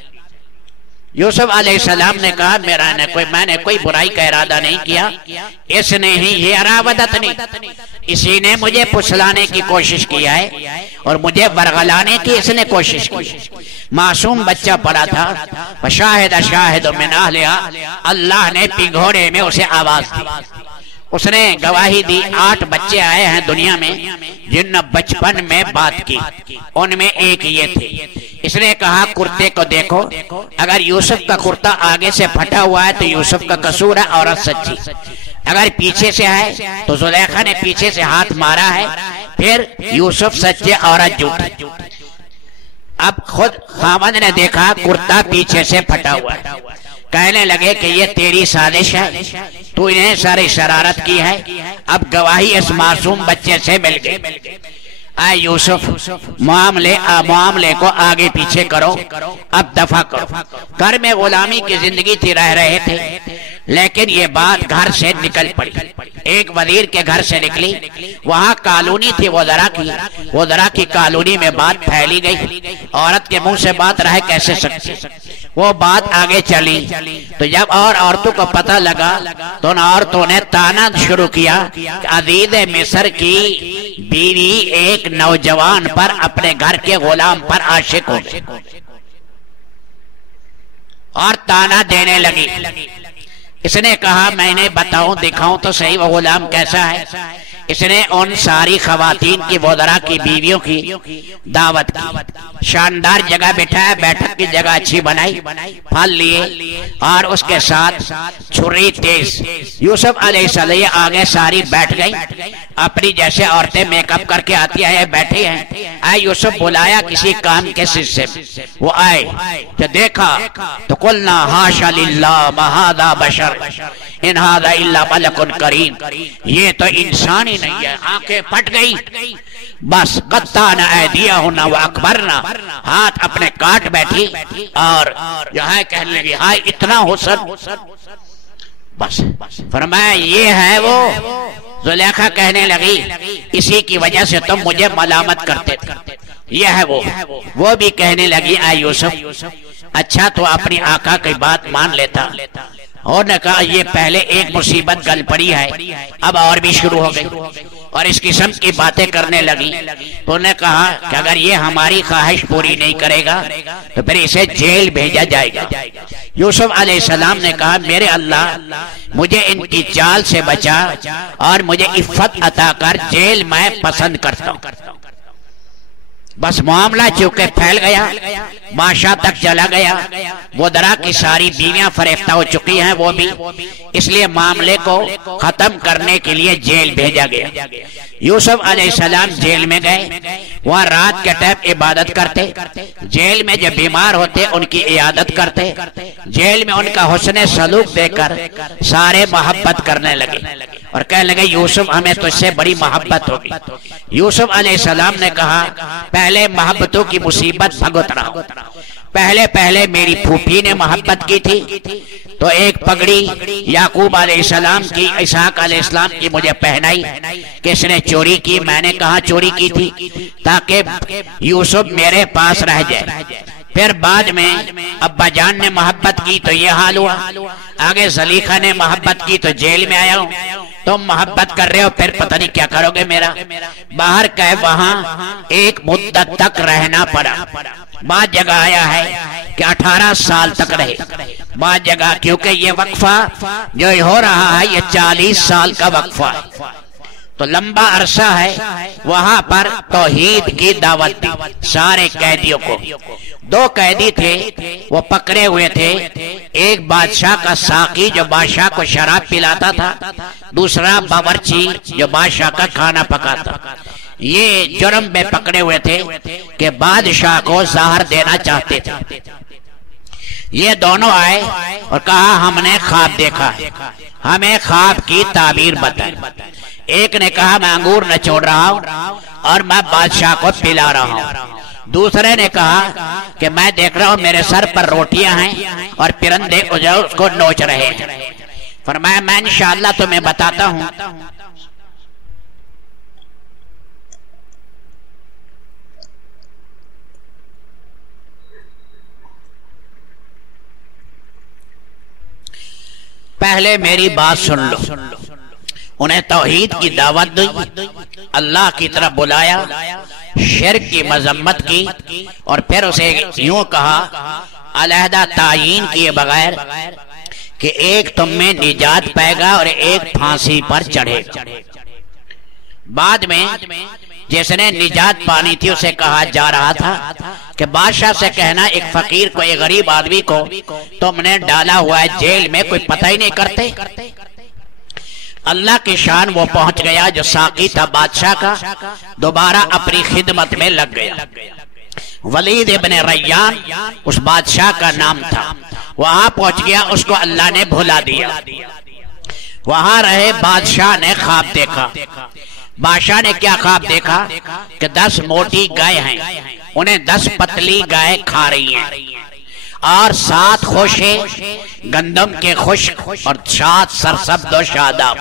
یوسف علیہ السلام نے کہا میں نے کوئی برائی کا ارادہ نہیں کیا، اس نے ہی یہ راودتنی، اسی نے مجھے پھسلانے کی کوشش کیا ہے اور مجھے ورغلانے کی اس نے کوشش کی۔ معصوم بچہ پڑا تھا، وشاہد شاہد من اہلہا، اللہ نے پنگھوڑے میں اسے آواز دی، اس نے گواہی دی۔ 8 بچے آئے ہیں دنیا میں جن نے بچپن میں بات کی، ان میں ایک یہ تھے۔ اس نے کہا کرتے کو دیکھو، اگر یوسف کا کرتا آگے سے پھٹا ہوا ہے تو یوسف کا قصور ہے، عورت سچی، اگر پیچھے سے ہے تو زلیخا نے پیچھے سے ہاتھ مارا ہے، پھر یوسف سچے عورت جھوٹی۔ اب خود خاوند نے دیکھا کرتا پیچھے سے پھٹا ہوا ہے، کہنے لگے کہ یہ تیری سازش ہے، تو انہیں ساری شرارت کی ہے۔ اب گواہی اس معصوم بچے سے مل گئی۔ اے یوسف معاملے کو آگے پیچھے کرو، اب دفع کرو۔ گھر میں غلامی کی زندگی تھی، رہ رہے تھے، لیکن یہ بات گھر سے نکل پڑی، ایک وزیر کے گھر سے نکلی، وہاں کالونی تھی وزراء کی کالونی میں بات پھیلی گئی، عورت کے منہ سے بات رہ کیسے سکتی، وہ بات آگے چلی تو جب اور عورتوں کو پتہ لگا تو ان عورتوں نے تانا شروع کیا کہ عزیز مصر کی بیوی ایک نوجوان پر، اپنے گھر کے غلام پر عاشق ہو گئی اور تانا دینے لگی۔ اس نے کہا میں نے بتاؤں دکھاؤں تو صحیح وہ غلام کیسا ہے۔ اس نے ان ساری خواتین کی وزراء کی بیویوں کی دعوت کی، شاندار جگہ بٹھایا، بیٹھک کی جگہ اچھی بنائی، پھل لیے اور اس کے ساتھ چھری تیز۔ یوسف علیہ السلام آگے ساری بیٹھ گئی، اپنی جیسے عورتیں میک اپ کر کے آتی ہیں بیٹھی ہیں۔ اے یوسف بلایا کسی کام کے سلسلے میں، وہ آئے تو دیکھا تو قلنا حاشا للہ ما ھذا بشر ان ھذا الا ملک کریم، یہ تو انسان ہی نہیں ہے۔ آنکھیں پھٹ گئی، بس قطعنا ایدیہن واکبرنا، ہاتھ اپنے کاٹ بیٹھی اور جو ہے کہنے لگی ہائے اتنا حسن، بس فرمایا یہ ہے وہ۔ زلیخا کہنے لگی اسی کی وجہ سے تم مجھے ملامت کرتے تھے، یہ ہے وہ بھی کہنے لگی اے یوسف اچھا تو اپنی آقا کی بات مان لیتا، اور نے کہا یہ پہلے ایک مصیبت گل پڑی ہے، اب اور بھی شروع ہو گئی اور اس قسم کی باتیں کرنے لگی۔ تو نے کہا کہ اگر یہ ہماری خواہش پوری نہیں کرے گا تو پھر اسے جیل بھیجا جائے گا۔ یوسف علیہ السلام نے کہا میرے اللہ مجھے ان کی چال سے بچا اور مجھے عفت عطا کر، جیل میں پسند کرتا ہوں۔ بس معاملہ چونکہ پھیل گیا، بادشاہ تک چلا گیا. ودرا کی ساری بیویاں فریفتہ ہو چکی ہیں وہ بھی, اس لیے معاملے کو ختم کرنے کے لیے جیل بھیجا گیا. یوسف علیہ السلام جیل میں گئے, وہاں رات کے ٹائم عبادت کرتے, جیل میں جو بیمار ہوتے ان کی عیادت کرتے, جیل میں ان کا حسن سلوک دے کر سارے محبت کرنے لگے اور کہنے لگے یوسف ہمیں تجھ سے بڑی محبت ہوگی. یوسف علیہ السلام نے کہا پہلے محبتوں کی مصیبت بھگت رہا, پہلے میری پھوپھی نے محبت کی تھی تو ایک پگڑی یعقوب علیہ السلام کی اسحاق علیہ السلام کی مجھے پہنائی, کس نے چوری کی, میں نے کہا چوری کی تھی تاکہ یوسف میرے پاس رہ جائے. پھر بعد میں ابا جان نے محبت کی تو یہ حال ہوا, آگے زلیخا نے محبت کی تو جیل میں آیا ہوں, تم محبت کر رہے ہو پھر پتہ نہیں کیا کرو گے میرا. باہر کہ وہاں ایک مدت تک رہنا پڑا. بعض جگہ آیا ہے کہ 18 سال تک رہے, بعض جگہ کیونکہ یہ وقفہ جو ہو رہا ہے یہ 40 سال کا وقفہ ہے تو لمبا عرصہ ہے. وہاں پر توحید کی دعوت دی سارے قیدیوں کو. 2 قیدی تھے وہ پکڑے ہوئے تھے, ایک بادشاہ کا ساقی جو بادشاہ کو شراب پلاتا تھا, دوسرا باورچی جو بادشاہ کا کھانا پکاتا. یہ جرم میں پکڑے ہوئے تھے کہ بادشاہ کو زہر دینا چاہتے تھے. یہ دونوں آئے اور کہا ہم نے خواب دیکھا ہے, ہمیں خواب کی تعبیر بتائیں. ایک نے کہا میں انگور نچوڑ رہا ہوں اور میں بادشاہ کو پلا رہا ہوں. دوسرے نے کہا کہ میں دیکھ رہا ہوں میرے سر پر روٹیاں ہیں اور پرندے اس کو نوچ رہے ہیں. فرمایا میں انشاءاللہ تمہیں بتاتا ہوں. پہلے میری بات سن لو. انہیں توحید کی دعوت دی, اللہ کی طرف بلایا, شرک کی مذمت کی اور پھر اسے یوں کہا علیحدہ تعین کیے بغیر کہ ایک تم میں نجات پائے گا اور ایک پھانسی پر چڑھے گا. بعد میں جس نے نجات پانی تھی اسے کہا جا رہا تھا کہ بادشاہ سے کہنا ایک فقیر کو, ایک غریب آدمی کو تم نے ڈالا ہوا ہے جیل میں, کوئی پتہ ہی نہیں کرتے. اللہ کی شان وہ پہنچ گیا جو ساقی تھا بادشاہ کا, دوبارہ اپنی خدمت میں لگ گیا. ولید ابن ریان اس بادشاہ کا نام تھا, وہاں پہنچ گیا, اس کو اللہ نے بھلا دیا. وہاں رہے, بادشاہ نے خواب دیکھا. بادشاہ نے کیا خواب دیکھا کہ 10 موٹی گائے ہیں, انہیں 10 پتلی گائے کھا رہی ہیں اور 7 خوشے گندم کے خشک اور 7 سرسبز و شاداب.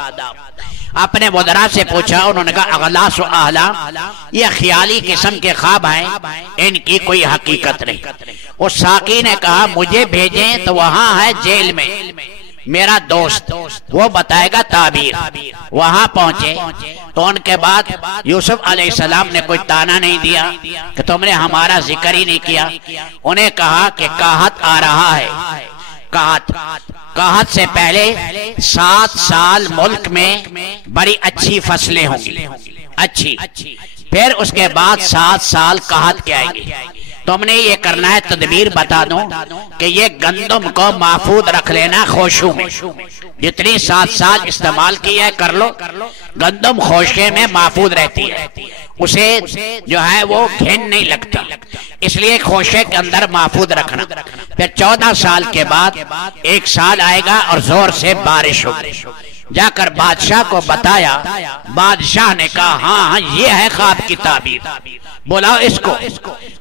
اپنے وزراء سے پوچھا, انہوں نے کہا اغلاس و احلام, یہ خیالی قسم کے خواب ہیں, ان کی کوئی حقیقت نہیں. اس ساقی نے کہا مجھے بھیجیں تو وہاں ہے جیل میں میرا دوست, وہ بتائے گا تعبیر. وہاں پہنچے تو ان کے بعد یوسف علیہ السلام نے کوئی تانا نہیں دیا کہ تم نے ہمارا ذکر ہی نہیں کیا. انہیں کہا کہ قحط آ رہا ہے. قحط سے پہلے 7 سال ملک میں بڑی اچھی فصلیں ہوں گی, اچھی, پھر اس کے بعد 7 سال قحط کے آئیں گے. تم نے یہ کرنا ہے, تدبیر بتا دوں کہ یہ گندم کو محفوظ رکھ لینا خوشوں میں, جتنی 7 سال استعمال کی ہے کر لو, گندم خوشے میں محفوظ رہتی ہے, اسے جو ہے وہ گھن نہیں لگتا, اس لیے خوشے کے اندر محفوظ رکھنا. پھر 14 سال کے بعد 1 سال آئے گا اور زور سے بارش ہوگی. جا کر بادشاہ کو بتایا, بادشاہ نے کہا ہاں یہ ہے خواب کی تعبیر, بلاؤ اس کو.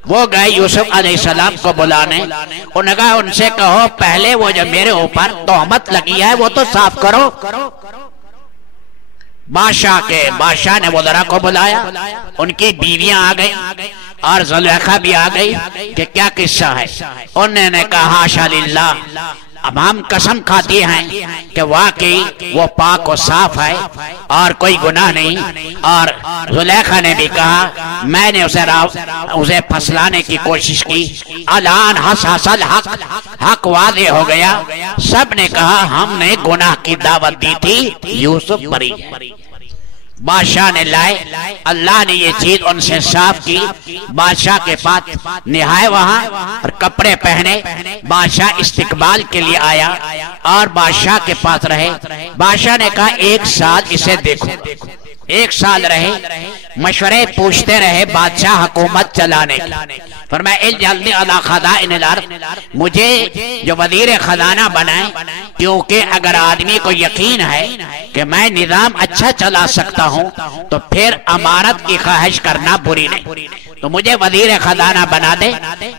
وہ گئے یوسف علیہ السلام کو بلانے, انہوں نے کہا ان سے کہو پہلے وہ جو میرے اوپر تہمت لگی ہے وہ تو صاف کرو. بادشاہ نے وزراء کو بلایا, ان کی بیویاں آ گئی اور زلیخا بھی آ گئی کہ کیا قصہ ہے. انہوں نے کہا حاشا للہ, اب ہم قسم کھاتی ہیں کہ واقعی وہ پاک و صاف ہے اور کوئی گناہ نہیں. اور زلیخا نے بھی کہا میں نے اسے پھسلانے کی کوشش کی, الان حصل حق واضح ہو گیا. سب نے کہا ہم نے گناہ کی دعوت دی تھی, یوسف بری ہے. بادشاہ نے لائے، اللہ نے یہ چیز ان سے صاف کی، بادشاہ کے پاس نہائے وہاں اور کپڑے پہنے، بادشاہ استقبال کے لیے آیا اور بادشاہ کے پاس رہے۔ بادشاہ نے کہا 1 سال اسے دیکھو، 1 سال رہے، مشورے پوچھتے رہے بادشاہ حکومت چلانے کی۔ فرمایا اجعلنی علی خزائن الارض، مجھے جو وزیر خزانہ بنائے، کیونکہ اگر آدمی کو یقین ہے کہ میں نظام اچھا چلا سکتا ہوں تو پھر امارت کی خواہش کرنا بری نہیں، تو مجھے وزیر خزانہ بنا دے،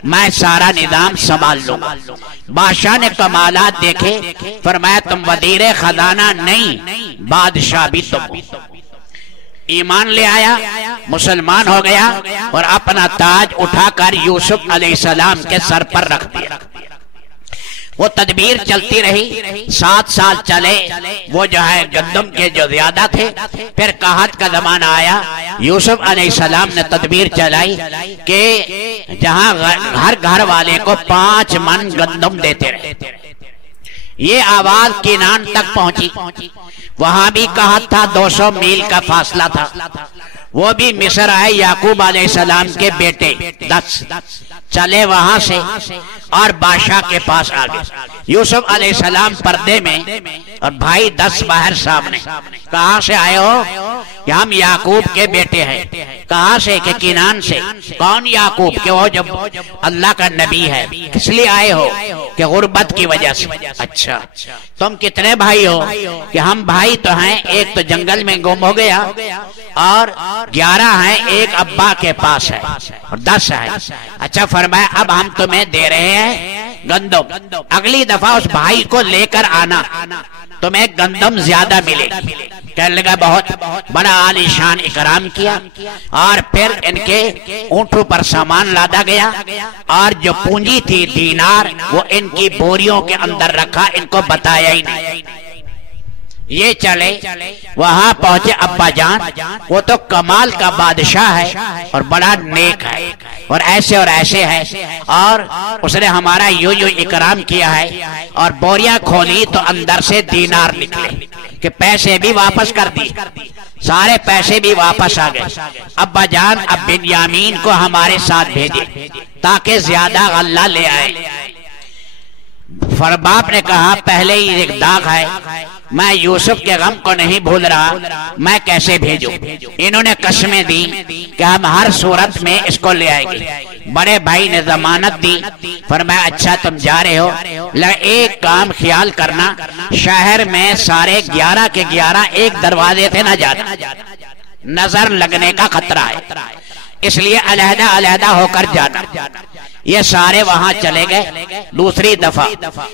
میں سارا نظام سنبھال لوں گا۔ بادشاہ نے کمالات دیکھے، فرمایا تم وزیر خزانہ نہیں، بادشاہ بھی تم ہو۔ ایمان لے آیا، مسلمان ہو گیا اور اپنا تاج اٹھا کر یوسف علیہ السلام کے سر پر رکھ دیا۔ وہ تدبیر چلتی رہی، 7 سال چلے، وہ جو ہے گندم کے جو زیادہ تھے، پھر قحط کا زمانہ آیا، یوسف علیہ السلام نے تدبیر چلائی کہ جہاں ہر گھر والے کو 5 من گندم دیتے رہے۔ یہ آواز کینان تک پہنچی، وہاں بھی قحط تھا، 200 میل کا فاصلہ تھا۔ وہ بھی مصر آئے، یعقوب علیہ السلام کے بیٹے 10 چلے وہاں سے اور بادشاہ کے پاس آ گئے۔ یوسف علیہ السلام پردے میں اور بھائی 10 باہر سامنے۔ کہاں سے آئے ہو؟ کہ ہم یعقوب کے بیٹے ہیں۔ کہاں سے؟ کہ کنان سے۔ کون یعقوب؟ کہ وہ جب اللہ کا نبی ہے۔ کس لیے آئے ہو؟ کہ غربت کی وجہ سے۔ اچھا تم کتنے بھائی ہو؟ کہ ہم بھائی تو ہیں، ایک تو جنگل میں گم ہو گیا اور 11 ہیں، ایک ابا کے پاس ہے اور 10 ہے۔ اچھا فرمایا اب ہم تمہیں دے رہے ہیں گندم، اگلی دفعہ اس بھائی کو لے کر آنا، تمہیں گندم زیادہ ملے گی۔ کہنے لگا بہت بڑا عالی شان اکرام کیا اور پھر ان کے اونٹوں پر سامان لادا گیا اور جو پونجی تھی دینار وہ ان کی بوریوں کے اندر رکھا، ان کو بتایا ہی نہیں۔ یہ چلے وہاں پہنچے، ابا جان وہ تو کمال کا بادشاہ ہے اور بڑا نیک ہے اور ایسے ہے اور اس نے ہمارا یوں اکرام کیا ہے، اور بوریاں کھولی تو اندر سے دینار نکلے کہ پیسے بھی واپس کر دی، سارے پیسے بھی واپس آ گئے۔ ابا جان اب بنیامین کو ہمارے ساتھ بھیجے تاکہ زیادہ غلہ لے آئے۔ باپ نے کہا پہلے ہی ایک داغ ہے، میں یوسف کے غم کو نہیں بھول رہا، میں کیسے بھیجوں؟ انہوں نے قسمیں دی کہ ہم ہر صورت میں اس کو لے آئیں گے۔ بڑے بھائی نے ضمانت دی، فرمایا اچھا تم جا رہے ہو، ایک کام خیال کرنا، شہر میں سارے 11 کے 11 ایک دروازے سے نہ جانا، نظر لگنے کا خطرہ ہے، اس لیے علیحدہ علیحدہ ہو کر جانا۔ یہ سارے وہاں چلے گئے۔ دوسری دفعہ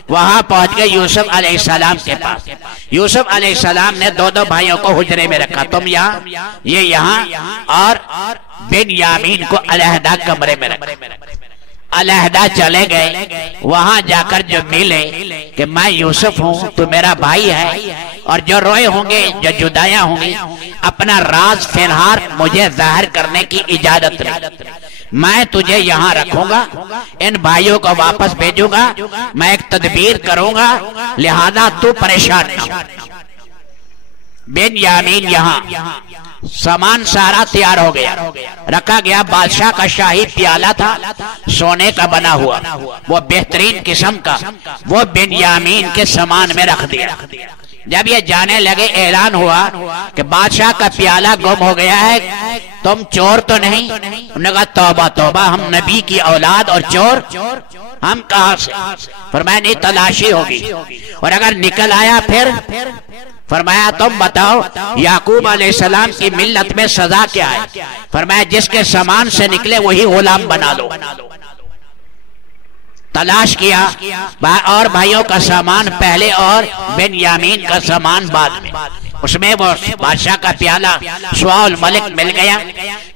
وہاں پہنچ گئے یوسف علیہ السلام کے پاس۔ یوسف علیہ السلام نے 2 بھائیوں کو حجرے میں رکھا، تم یہاں یہ یہاں، اور بنیامین کو علیحدہ کمرے میں رکھا۔ علیحدہ چلے گئے، وہاں جا کر جو ملے کہ میں یوسف ہوں، تو میرا بھائی ہے، اور جو روئے ہوں گے، جو جدائیاں ہوں گی، اپنا راز فی الحال مجھے ظاہر کرنے کی اجازت نہیں، میں تجھے یہاں رکھوں گا، ان بھائیوں کو واپس بھیجوں گا، میں ایک تدبیر کروں گا، لہذا تو پریشان نہ ہو۔ بنیامین یہاں، سامان سارا تیار ہو گیا، رکھا گیا، بادشاہ کا شاہی پیالہ تھا، سونے کا بنا ہوا، وہ بہترین قسم کا، وہ بنیامین کے سامان میں رکھ دیا۔ جب یہ جانے لگے اعلان ہوا کہ بادشاہ کا پیالہ گم ہو گیا ہے، تم چور تو نہیں؟ انہوں نے کہا توبہ توبہ، ہم نبی کی اولاد اور چور ہم کہاں سے؟ فرمایا نہیں، تلاشی ہوگی، اور اگر نکل آیا پھر؟ فرمایا تم بتاؤ یعقوب علیہ السلام کی ملت میں سزا کیا ہے؟ فرمایا جس کے سامان سے نکلے وہی غلام بنا لو۔ تلاش کیا، اور بھائیوں کا سامان پہلے اور بنیامین کا سامان بعد میں، اس میں وہ بادشاہ کا پیالہ سوا الملک مل گیا۔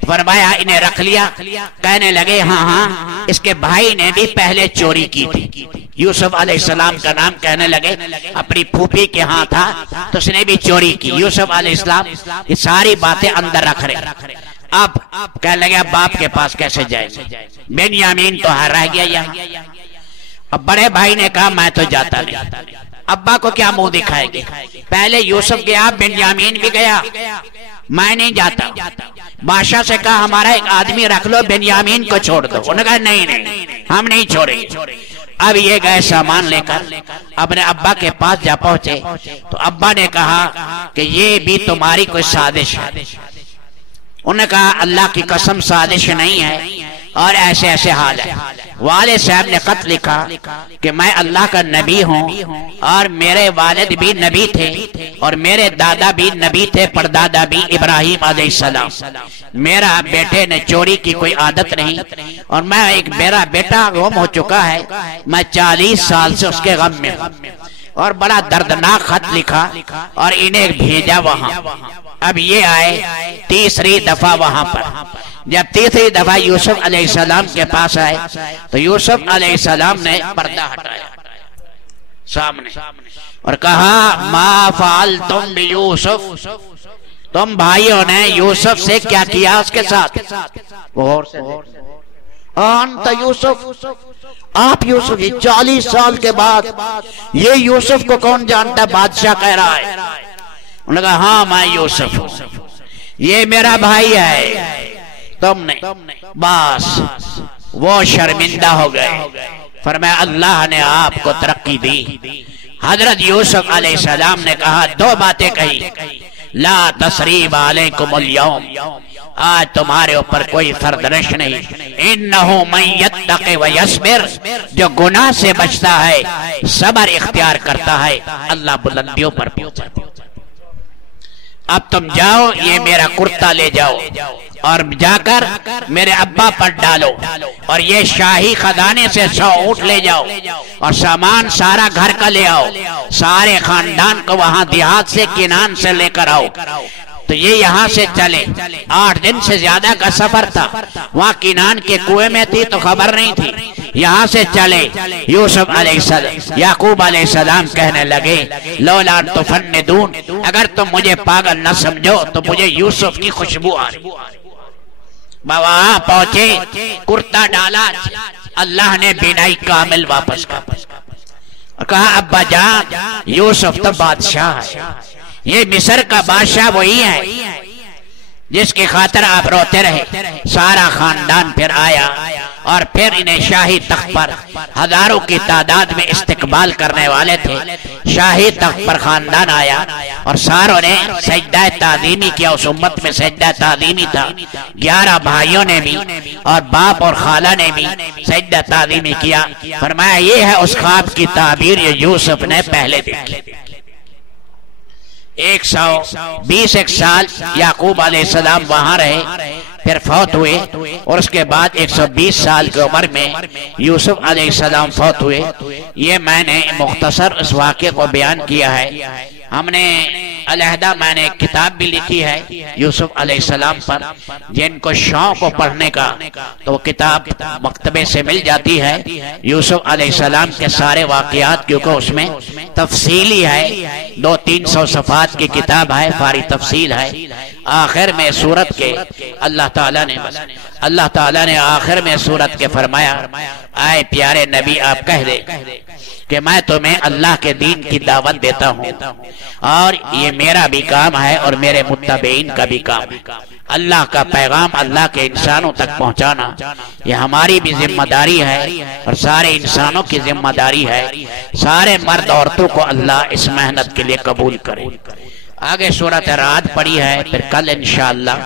فرمایا انہیں رکھ لیا، کہنے لگے ہاں اس کے بھائی نے بھی پہلے چوری کی تھی، یوسف علیہ السلام کا نام کہنے لگے، اپنی پھوپھی کے ہاں تھا تو اس نے بھی چوری کی۔ یوسف علیہ السلام یہ ساری باتیں اندر رکھ رہے۔ اب کہنے لگے باپ کے پاس کیسے جائیں گے؟ بنیامین تو رہ گیا یہاں۔ اب بڑے بھائی نے کہا میں تو جاتا نہیں، ابا کو کیا منہ دکھائے گی؟ پہلے یوسف گیا، بنیامین بھی گیا، میں نہیں جاتا. بادشاہ سے کہا ہمارا ایک آدمی رکھ لو، بنیامین کو چھوڑ دو. انہوں نے کہا نہیں ہم نہیں چھوڑیں. اب یہ گئے سامان لے کر اپنے ابا کے پاس جا پہنچے تو ابا نے کہا کہ یہ بھی تمہاری کوئی سازش ہے. انہوں نے کہا اللہ کی قسم سازش نہیں ہے اور ایسے ایسے حال ہے. والد صاحب نے خط لکھا کہ میں اللہ کا نبی ہوں اور میرے والد بھی نبی تھے اور میرے دادا بھی نبی تھے، پردادا بھی ابراہیم علیہ السلام. میرا بیٹے نے چوری کی کوئی عادت نہیں اور میرا بیٹا گم ہو چکا ہے. میں 40 سال سے اس کے غم میں ہوں. اور بڑا دردناک خط لکھا اور انہیں بھیجا وہاں. اب یہ آئے تیسری دفعہ وہاں پر. جب تیسری دفعہ یوسف علیہ السلام کے پاس آئے تو یوسف علیہ السلام نے پردہ ہٹایا سامنے اور کہا ما فعلتم بیوسف، تم بھائیوں نے یوسف سے کیا کیا اس کے ساتھ. انت یوسف، آپ یوسف. 40 سال کے بعد یہ یوسف کو کون جانتا؟ بادشاہ کہہ رہا ہے. انہوں نے کہا ہاں میں یوسف ہوں، یہ میرا بھائی ہے. تم نے بس وہ شرمندہ ہو گئے. فرمایا اللہ نے آپ کو ترقی دی. حضرت یوسف علیہ السلام نے کہا 2 باتیں کہی. لا تثریب علیکم اليوم، آج تمہارے اوپر کوئی سردرش نہیں. انہو من یتق ویصبر، جو گناہ سے بچتا ہے صبر اختیار کرتا ہے اللہ بلندیوں پر پہنچا. اب تم جاؤ، یہ میرا کرتا لے جاؤ اور جا کر میرے ابا پر ڈالو اور یہ شاہی خزانے سے 100 اونٹ لے جاؤ اور سامان سارا گھر کا لے آؤ. سارے خاندان کو وہاں دیہات سے کنان سے لے کر آؤ. تو یہ یہاں سے چلے. 8 دن سے زیادہ کا سفر تھا. وہاں کنان کے کنویں میں تھی تو خبر نہیں تھی. یہاں سے چلے. یوسف علیہ السلام یعقوب علیہ السلام کہنے لگے لولا تفندون، اگر تم مجھے پاگل نہ سمجھو تو مجھے یوسف کی خوشبو آ رہی. وہاں پہنچے، کرتا ڈالا، اللہ نے بینائی کامل واپس کر کہا ابا جان یوسف تو بادشاہ ہے. یہ مصر کا بادشاہ وہی ہے جس کی خاطر آپ روتے رہے. سارا خاندان پھر آیا اور پھر انہیں شاہی تخت پر ہزاروں کی تعداد میں استقبال کرنے والے تھے. شاہی تخت پر خاندان آیا اور ساروں نے سجدہ تعظیمی کیا. اس امت میں سجدہ تعظیمی تھا. 11 بھائیوں نے بھی اور باپ اور خالہ نے بھی سجدہ تعظیمی کیا. فرمایا یہ ہے اس خواب کی تعبیر یہ یوسف نے پہلے دیکھی. 121 سال یعقوب علیہ السلام وہاں رہے، پھر فوت ہوئے اور اس کے بعد 120 سال کی عمر میں یوسف علیہ السلام فوت ہوئے. یہ میں نے مختصر اس واقعے کو بیان کیا ہے. ہم نے علیحدہ میں نے ایک کتاب بھی لکھی ہے یوسف علیہ السلام پر. جن کو شوق کو پڑھنے کا تو وہ کتاب مکتبے سے مل جاتی ہے. یوسف علیہ السلام کے سارے واقعات، کیونکہ اس میں تفصیلی ہے. 200-300 صفحات کی کتاب ہے، فاری تفصیل ہے. آخر میں سورت کے اللہ تعالیٰ نے آخر میں سورت کے فرمایا اے پیارے نبی آپ کہہ دے کہ میں تمہیں اللہ کے دین کی دعوت دیتا ہوں اور یہ میرا بھی کام ہے اور میرے متبعین کا بھی کام ہے. اللہ کا پیغام اللہ کے انسانوں تک پہنچانا یہ ہماری بھی ذمہ داری ہے اور سارے انسانوں کی ذمہ داری ہے. سارے مرد عورتوں کو اللہ اس محنت کے لیے قبول کرے. آگے سورۃ رعد پڑھی ہے، پھر کل انشاءاللہ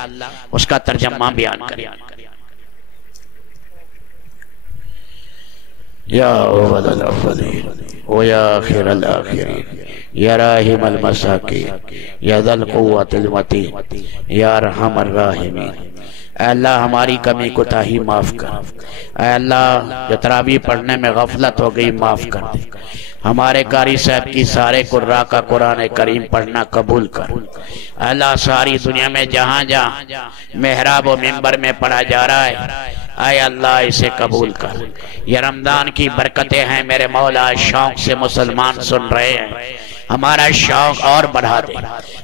اس کا ترجمہ بیان کریں. یا اول الاولین و یا آخر الاخرین یا راحم المساکین یا ذا القوۃ المتین یا ارحم الراحمین. اے اللہ ہماری کمی کوتاہی معاف کر. اے اللہ جو تراویح پڑھنے میں غفلت ہو گئی معاف کر دے. ہمارے قاری صاحب کی سارے قراء کا قرآن کریم پڑھنا قبول کر. اے اللہ ساری دنیا میں جہاں جہاں محراب و منبر میں پڑھا جا رہا ہے اے اللہ اسے قبول کر. یہ رمضان کی برکتیں ہیں میرے مولا. شوق سے مسلمان سن رہے ہیں، ہمارا شوق اور بڑھا دے.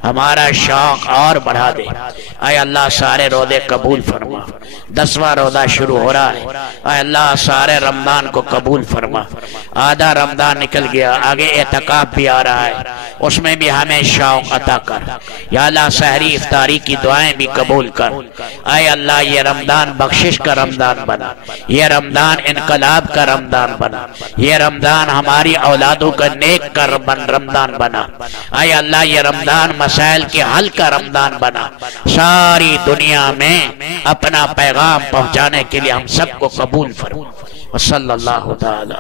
ہمارا شوق اور بڑھا دے۔ اے اللہ سارے روزے قبول فرما، 10واں روزہ شروع ہو رہا ہے، اے اللہ سارے رمضان کو قبول فرما۔ آدھا رمضان نکل گیا، آگے اعتکاف بھی آ رہا ہے، اس میں بھی ہمیں شوق عطا کر۔ یا اللہ سحری افطاری کی دعائیں بھی قبول کر۔ اے اللہ یہ رمضان بخشش کا رمضان بنا، یہ رمضان انقلاب کا رمضان بنا، یہ رمضان ہماری اولادوں کا نیک کا رمضان بنا۔ اے اللہ یہ رمضان مسائل کے حل کا رمضان بنا، ساری دنیا میں اپنا پیغام پہنچانے کے لیے ہم سب کو قبول فرما۔ صلی اللہ تعالی۔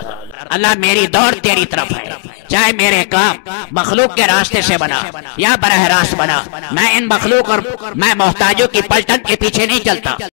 اللہ میری دوڑ تیری طرف ہے، چاہے میرے کام مخلوق کے راستے سے بنا یا براہ راست بنا، میں ان مخلوق اور میں محتاجوں کی پلٹن کے پیچھے نہیں چلتا۔